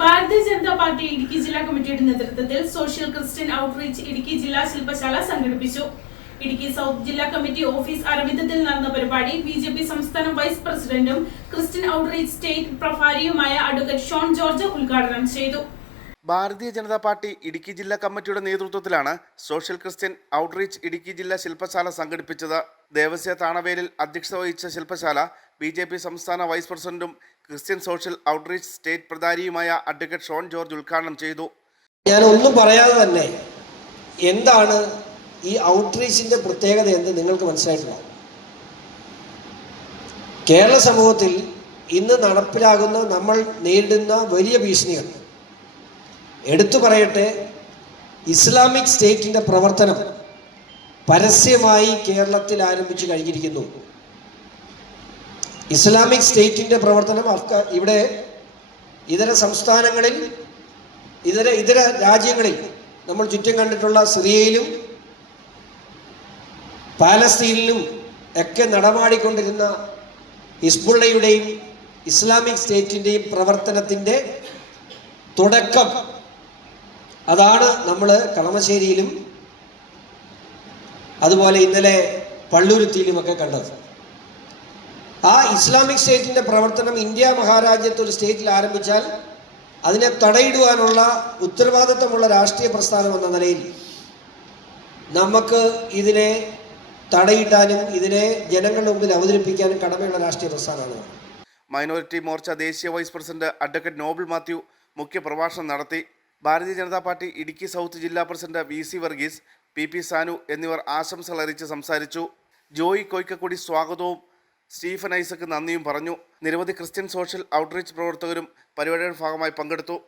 ഭാരതീയ Janata party Idukki ജില്ലാ കമ്മിറ്റിയുടെ നേതൃത്വത്തിൽ സോഷ്യൽ ക്രിസ്ത്യൻ ഔട്ട്റീച്ച് ഇടുക്കി ജില്ലാ ശില്പശാല സംഘടിപ്പിച്ചു. ഇടുക്കി സൗത്ത് ജില്ലാ കമ്മിറ്റി ഓഫീസ് അരവിന്ദത്തിൽ നടന്ന പരിപാടി ബി ജെ പി സംസ്ഥാന വൈസ് പ്രസിഡന്റും ക്രിസ്ത്യൻ ഔട്ട്റീച്ച് സ്റ്റേറ്റ് പ്രഭാരിയുമായ അഡ്വക്കേറ്റ് ഷോൺ ജോർജ് ഉദ്ഘാടനം ചെയ്തു. ഭാരതീയ ജനതാ പാർട്ടി ഇടുക്കി ജില്ലാ കമ്മിറ്റിയുടെ നേതൃത്വത്തിലാണ് സോഷ്യൽ ക്രിസ്ത്യൻ ഔട്ട്റീച്ച് ഇടുക്കി ജില്ലാ ശില്പശാല സംഘടിപ്പിച്ചത്. ദേവസ്യ താണവേലിൽ അധ്യക്ഷത വഹിച്ച ശില്പശാല ബി ജെ പി സംസ്ഥാന വൈസ് പ്രസിഡന്റും ക്രിസ്ത്യൻ സോഷ്യൽ ഔട്ട്റീച്ച് സ്റ്റേറ്റ് പ്രധാനിയുമായ അഡ്വക്കേറ്റ് ഷോൺ ജോർജ് ഉദ്ഘാടനം ചെയ്തു. ഞാൻ ഒന്നും പറയാതെ തന്നെ എന്താണ് ഈ ഔട്ട്റീച്ചിന്റെ പ്രത്യേകത എന്ന് നിങ്ങൾക്ക് മനസ്സിലായിട്ടുണ്ടാവും കേരള സമൂഹത്തിൽ ഇന്ന് നടപ്പിലാകുന്ന നമ്മൾ നേരിടുന്ന വലിയ ഭീഷണികൾ. എടുത്തു പറയട്ടെ ഇസ്ലാമിക് സ്റ്റേറ്റിന്റെ പ്രവർത്തനം പരസ്യമായി കേരളത്തിൽ ആരംഭിച്ചു കഴിഞ്ഞിരിക്കുന്നു. ഇസ്ലാമിക് സ്റ്റേറ്റിന്റെ പ്രവർത്തനം ഇവിടെ ഇതര സംസ്ഥാനങ്ങളിൽ ഇതര ഇതര രാജ്യങ്ങളിൽ നമ്മൾ ചുറ്റും കണ്ടിട്ടുള്ള സിറിയയിലും പാലസ്തീനിലും ഒക്കെ നടമാടിക്കൊണ്ടിരുന്ന ഹിസ്ബുള്ളയുടെയും ഇസ്ലാമിക് സ്റ്റേറ്റിന്റെയും പ്രവർത്തനത്തിന്റെ തുടക്കം. അതാണ് നമ്മൾ കളമശ്ശേരിയിലും അതുപോലെ ഇന്നലെ പള്ളുരുത്തിയിലുമൊക്കെ കണ്ടത്. ആ ഇസ്ലാമിക് സ്റ്റേറ്റിന്റെ പ്രവർത്തനം ഇന്ത്യ മഹാരാജ്യത്ത് ഒരു സ്റ്റേറ്റിൽ ആരംഭിച്ചാൽ അതിനെ തടയിടുവാനുള്ള ഉത്തരവാദിത്വമുള്ള രാഷ്ട്രീയ പ്രസ്ഥാനം എന്ന നിലയിൽ നമുക്ക് ഇതിനെ തടയിടാനും ഇതിനെ ജനങ്ങളുടെ മുമ്പിൽ അവതരിപ്പിക്കാനും കടമയുള്ള രാഷ്ട്രീയ പ്രസ്ഥാനമാണ്. മൈനോറിറ്റി മോർച്ച ദേശീയ vice president advocate Noble Mathew മുഖ്യ പ്രഭാഷണം നടത്തി. ഭാരതീയ ജനതാ പാർട്ടി ഇടുക്കി സൗത്ത് ജില്ലാ president V C Varghese P P Sanu എന്നിവർ ആശംസകൾ സംസാരിച്ചു. ജോയി കൊയ്ക്കക്കുടി സ്വാഗതവും. സ്റ്റീഫൻ ഐസക്ക് നന്ദിയും പറഞ്ഞു. നിരവധി ക്രിസ്ത്യൻ സോഷ്യൽ ഔട്ട്റീച്ച് പ്രവർത്തകരും പരിപാടിയുടെ ഭാഗമായി പങ്കെടുത്തു.